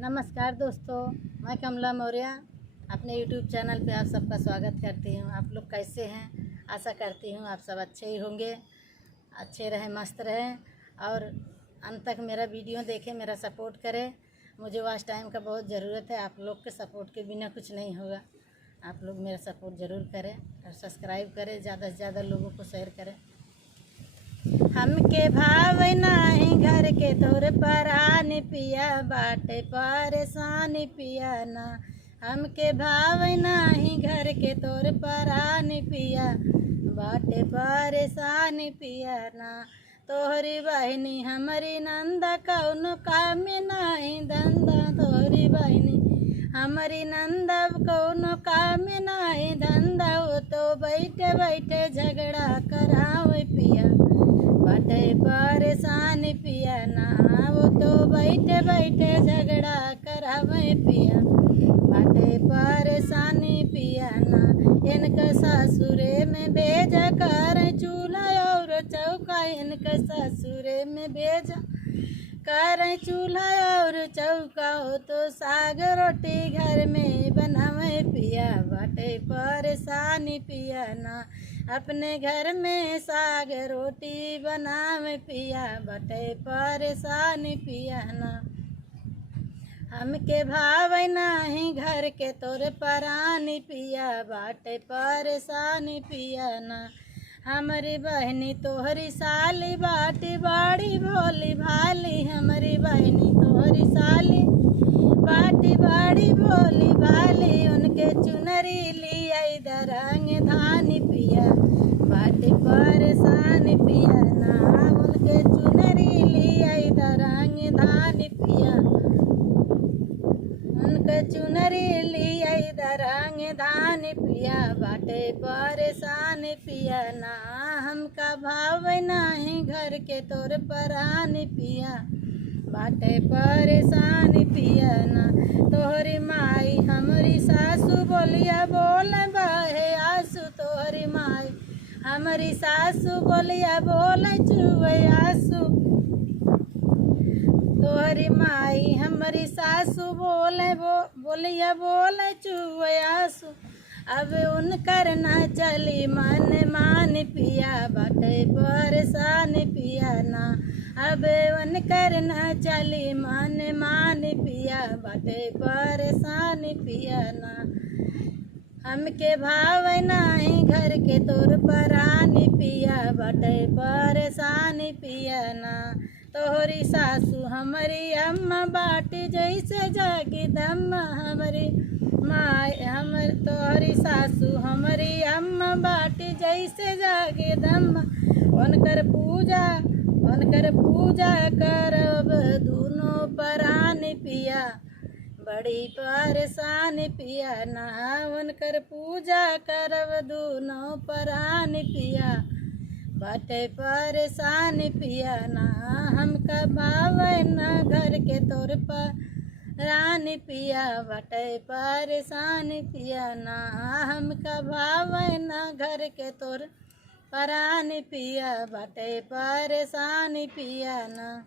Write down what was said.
नमस्कार दोस्तों, मैं कमला मौर्य अपने YouTube चैनल पे आप सबका स्वागत करती हूँ। आप लोग कैसे हैं? आशा करती हूँ आप सब अच्छे ही होंगे, अच्छे रहें, मस्त रहें और अंत तक मेरा वीडियो देखें, मेरा सपोर्ट करें। मुझे वॉच टाइम का बहुत ज़रूरत है। आप लोग के सपोर्ट के बिना कुछ नहीं होगा। आप लोग मेरा सपोर्ट ज़रूर करें और सब्सक्राइब करें, ज़्यादा से ज़्यादा लोगों को शेयर करें। हमके भाव नाही घर के तोर परान पिया, बाटे परेशान पिया ना। हमके भाव नाही घर के तोर परान पिया, बाटे परेशान पिया ना। तोहरी बहनी हमारी नंदा, कौनो काम नाही धंधा। तोहरी बहनी हमारी नंदा, कौनो काम नाही धंधा। वो तो बैठे बैठे झगड़ा करावे पिया, बाटे परेशान पिया ना। वो तो बैठे बैठे झगड़ा करावे पिया, बाटे परेशान पिया ना। इनका ससुरे में भेज कर चूल्हा और चौका, इनका ससुरे में भेज कर चूल्हा और चौका। हो तो साग रोटी घर में बनावे पिया, बाटे परेशान पिया ना। अपने घर में साग रोटी बनावे पिया, बाटे परेशान पिया ना। हमके भाव नाही घर के तोर परान पिया, बाटे परेशान पिया ना। हमारी बहनी तोहरी साली, बाटी बड़ी भोली भाली। हमारी बहनी तोहरी साली, बाटी बड़ी भोली भाली। उनके चुनरी लिया रंग धान पिया, बाटे परेशान पिया ना। उनके चुनरी लिया रंग धान पिया, उनके चुनरी लिया रंग धान पिया, बाटे परेशान पिया ना। हमका भाव नाही घर के तोर परान पिया, बाटे परेशान पिया ना। तोहरी माई हमारी सासू बोलिया बोल बहे आंसू। तोहरी माई हमारी सासू बोलिया बोल चुए आंसू। तोहरी माई हमारी सासू बोलिया बोल चुए आंसू। अब उनकर ना चली मन मान पिया, बाटे परेशान पिया ना। अब उनकर ना चली मन मान पिया, बाटे परेशान पिया ना। हमके भाव नाही घर के तोर परान पिया, बाटे परेशान पिया ना। तोहरी सासू हमारी अम्मा, बाटी जैसे जागी दम। हमारी माँ तोहरी सासू हमारी अम्मा, बाटी जैसे जागे दम। उनकर पूजा करब दोनों परान पिया, बड़ी परेशान पिया ना। उनकर पूजा करब दोनों परान पिया, बाटे परेशान पिया ना। हमका भाव ना घर के तोर परान पिया, बाटे परेशान पिया ना। हमका भाव ना घर के तोर परान पिया, बाटे परेशान पिया ना।